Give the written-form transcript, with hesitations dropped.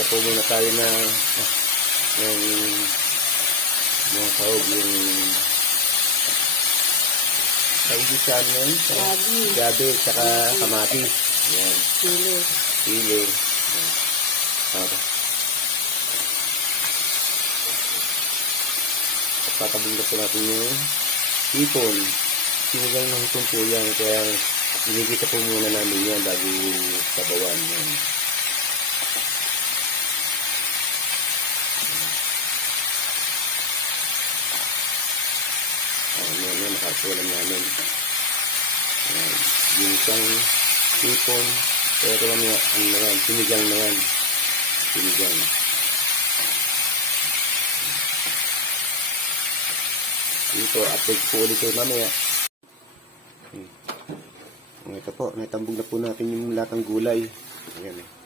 Magigisa po muna tayo ng mga sahog, yung paigisan nun, gabi, tsaka kamatis. Yan. Sili. Okay. Patabunda po natin yung hipon. Sinigang ng hipon po yan. Kaya binigita po muna namin yan bago sabawan yan. Yan, nakasulam namin. Yung isang hipon. Pero ano yan, sinigang na yan. Sinigang. Dito, update po ulit kayo mamaya. Ito po, natambog na po natin yung lahat ng gulay. Ayan eh.